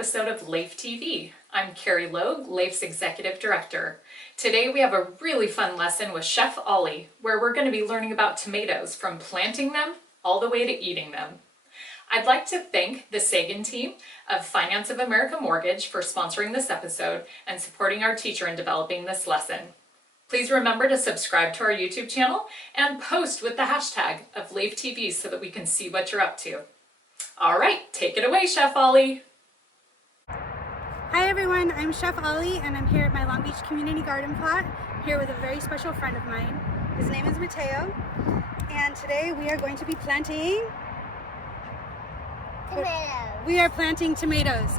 episode of LAEFtv. I'm Carrie Logue, LAEF's Executive Director. Today we have a really fun lesson with Chef Ollie, where we're going to be learning about tomatoes from planting them all the way to eating them. I'd like to thank the Sagen team of Finance of America Mortgage for sponsoring this episode and supporting our teacher in developing this lesson. Please remember to subscribe to our YouTube channel and post with the hashtag of LAEFtv so that we can see what you're up to. All right, take it away, Chef Ollie. Hi everyone, I'm Chef Ollie and I'm here at my Long Beach Community Garden plot, here with a very special friend of mine. His name is Mateo, and today we are going to be planting tomatoes. We are planting tomatoes.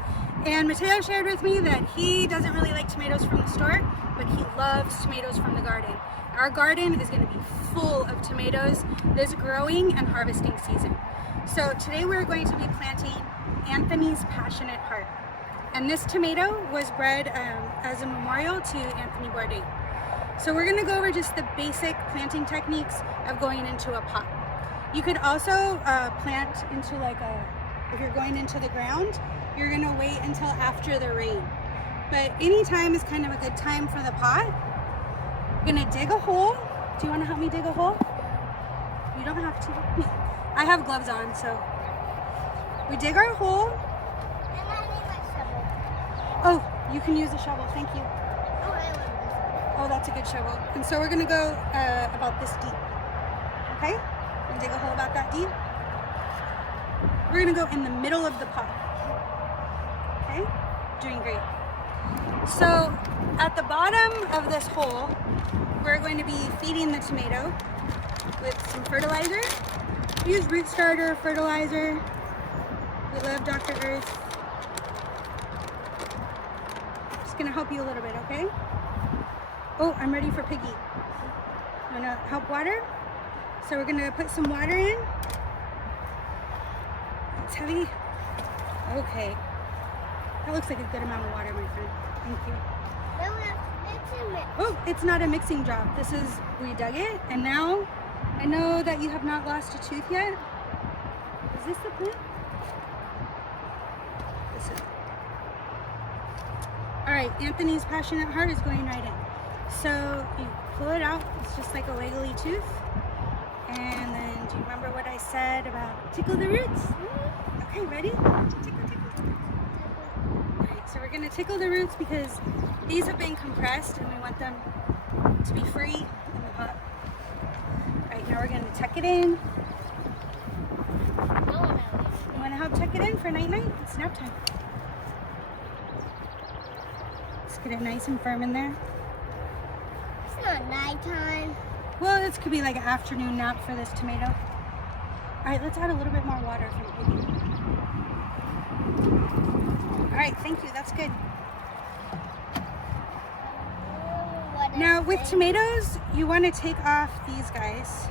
And Mateo shared with me that he doesn't really like tomatoes from the store, but he loves tomatoes from the garden. Our garden is going to be full of tomatoes this growing and harvesting season. So today we're going to be planting Anthony's Passionate Heart. And this tomato was bred as a memorial to Anthony Bourdain. So we're going to go over just the basic planting techniques of going into a pot. You could also plant into if you're going into the ground, you're going to wait until after the rain. But any time is kind of a good time for the pot. I'm going to dig a hole. Do you want to help me dig a hole? You don't have to. I have gloves on, so we dig our hole. And I need my shovel. Oh, you can use a shovel, thank you. Oh, I love this one. Oh, that's a good shovel. And so we're gonna go about this deep. Okay? We're gonna dig a hole about that deep. We're gonna go in the middle of the pot. Okay? Doing great. So at the bottom of this hole, we're going to be feeding the tomato with some fertilizer. Use root starter, fertilizer. We love Dr. Earth. Just gonna help you a little bit, okay? Oh, I'm ready for Piggy. I'm gonna help water. So we're gonna put some water in. It's heavy. Okay. That looks like a good amount of water, my friend. Thank you. Oh, it's not a mixing job. We dug it, and now I know that you have not lost a tooth yet. Is this the plant? This is. All right, Anthony's Passionate Heart is going right in. So you pull it out. It's just like a wiggly tooth. And then, do you remember what I said about tickle the roots? Okay, ready? Tickle. All right, so we're gonna tickle the roots because these have been compressed and we want them to be free in the pot. Alright, now we're going to tuck it in. You want to help tuck it in for night-night? It's nap time. Just get it nice and firm in there. It's not nighttime. Well, this could be like an afternoon nap for this tomato. Alright, let's add a little bit more water for the Piggy. Alright, thank you. That's good. Now with tomatoes, you want to take off these guys.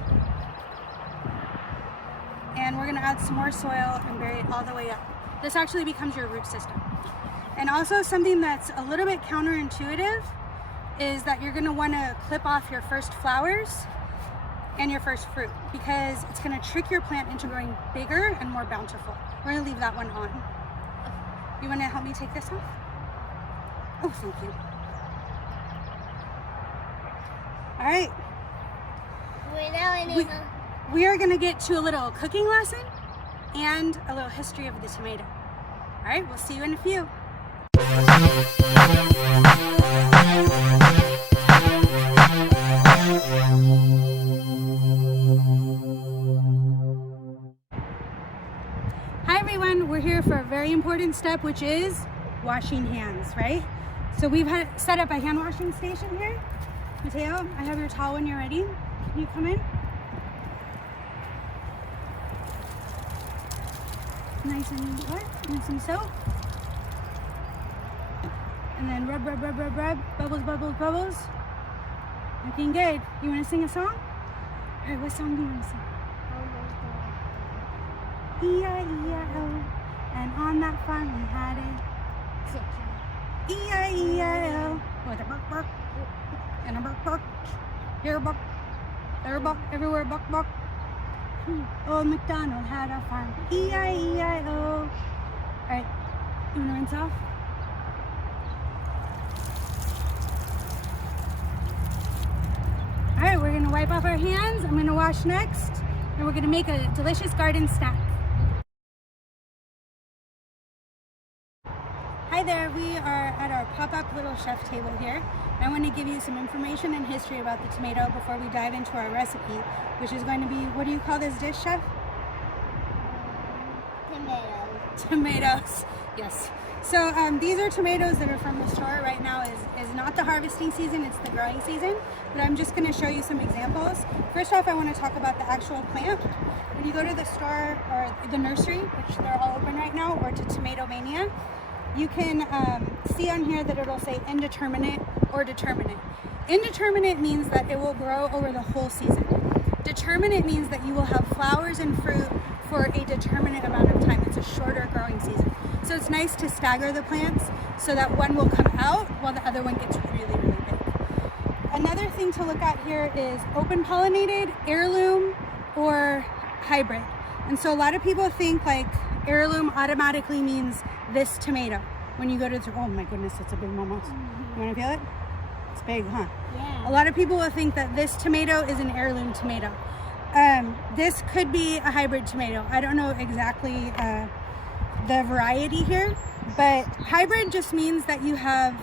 And we're going to add some more soil and bury it all the way up. This actually becomes your root system. And also something that's a little bit counterintuitive is that you're going to want to clip off your first flowers and your first fruit because it's going to trick your plant into growing bigger and more bountiful. We're going to leave that one on. You want to help me take this off? Oh, thank you. All right. We are going to get to a little cooking lesson and a little history of the tomato. All right, we'll see you in a few. Hi everyone, we're here for a very important step, which is washing hands, right? So we've set up a hand washing station here. Mateo, I have your towel when you're ready. Can you come in? Nice and wet, and some soap. And then rub. Bubbles, bubbles, bubbles. Looking good. You want to sing a song? All right, what song do you want to sing? E-I-E-I-O. And on that farm we had it. E-I-E-I-O. With a buck. And a buck. Here a buck. There a buck. Everywhere buck. Old MacDonald had a farm. E-I-E-I-O. Alright, You want to rinse off? All right, we're gonna wipe off our hands. I'm gonna wash next, and we're gonna make a delicious garden snack. Hi there, we are at our pop-up little chef table here. I want to give you some information and history about the tomato before we dive into our recipe, which is going to be, what do you call this dish, Chef? Tomatoes. Tomatoes, yes. So these are tomatoes that are from the store. Right now is not the harvesting season, it's the growing season. But I'm just going to show you some examples. First off, I want to talk about the actual plant. When you go to the store or the nursery, which they're all open right now, or to Tomato Mania, you can see on here that it'll say indeterminate or determinate. Indeterminate means that it will grow over the whole season. Determinate means that you will have flowers and fruit for a determinate amount of time. It's a shorter growing season. So it's nice to stagger the plants so that one will come out while the other one gets really, really big. Another thing to look at here is open pollinated, heirloom, or hybrid. And so a lot of people think like heirloom automatically means this tomato. When you go to the, oh my goodness, it's a big one almost. You want to feel it? It's big, huh? Yeah. A lot of people will think that this tomato is an heirloom tomato. This could be a hybrid tomato. I don't know exactly the variety here, but hybrid just means that you have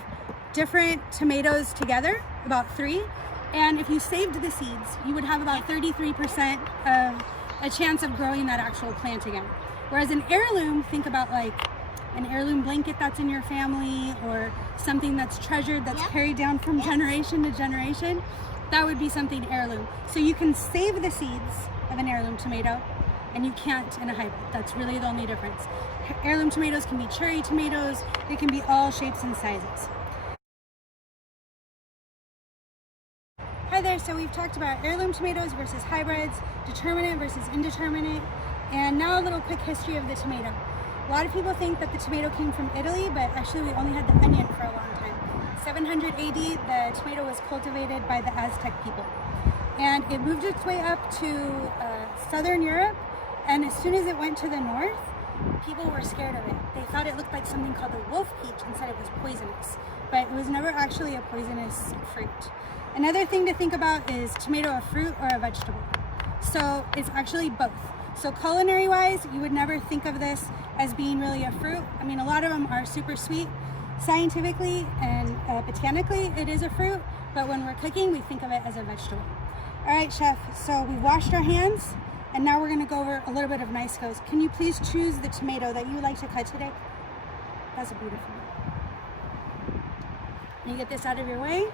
different tomatoes together, about 3, and if you saved the seeds, you would have about 33% of a chance of growing that actual plant again. Whereas an heirloom, think about like an heirloom blanket that's in your family or something that's treasured, that's carried down from generation to generation. That would be something heirloom. So you can save the seeds of an heirloom tomato and you can't in a hybrid. That's really the only difference. Heirloom tomatoes can be cherry tomatoes. They can be all shapes and sizes. Hi there, so we've talked about heirloom tomatoes versus hybrids, determinate versus indeterminate, and now a little quick history of the tomato. A lot of people think that the tomato came from Italy, but actually we only had the onion for a long time. 700 AD, the tomato was cultivated by the Aztec people. And it moved its way up to southern Europe, and as soon as it went to the north, people were scared of it. They thought it looked like something called a wolf peach and said it was poisonous, but it was never actually a poisonous fruit. Another thing to think about is tomato a fruit or a vegetable? So it's actually both. So culinary wise, you would never think of this as being really a fruit. I mean, a lot of them are super sweet. Scientifically and botanically, it is a fruit, but when we're cooking, we think of it as a vegetable. All right, Chef, so we washed our hands, and now we're gonna go over a little bit of knife skills. Can you please choose the tomato that you would like to cut today? That's a beautiful one. Can you get this out of your way?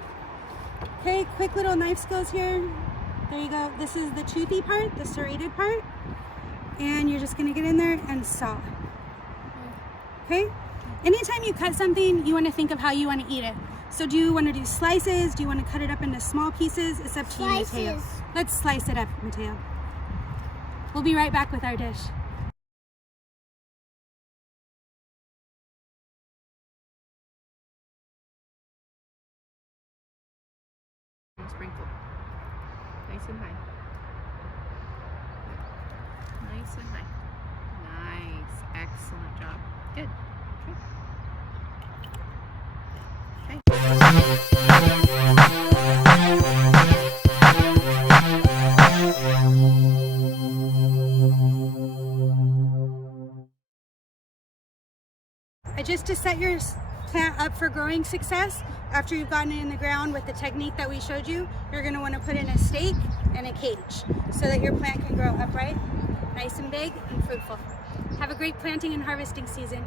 Okay, quick little knife skills here. There you go. This is the toothy part, the serrated part. And you're just gonna get in there and saw. Okay? Anytime you cut something, you wanna think of how you wanna eat it. So do you wanna do slices? Do you wanna cut it up into small pieces? It's up to you, Mateo. Let's slice it up, Mateo. We'll be right back with our dish. Sprinkle. Nice and high. Good. Nice and high. Nice. Excellent job. Good. Just to set your plant up for growing success, after you've gotten it in the ground with the technique that we showed you, you're going to want to put in a stake and a cage so that your plant can grow upright, nice and big and fruitful. Have a great planting and harvesting season.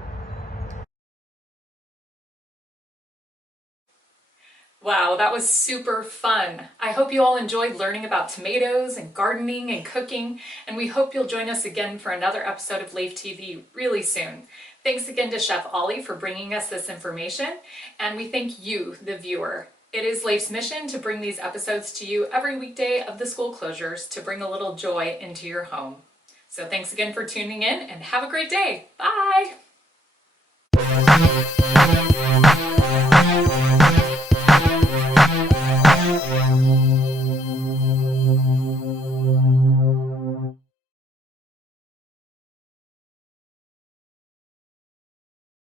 Wow, that was super fun. I hope you all enjoyed learning about tomatoes and gardening and cooking, and we hope you'll join us again for another episode of LAEFtv really soon. Thanks again to Chef Ollie for bringing us this information, and we thank you, the viewer. It is LAEF's mission to bring these episodes to you every weekday of the school closures to bring a little joy into your home. So thanks again for tuning in, and have a great day. Bye!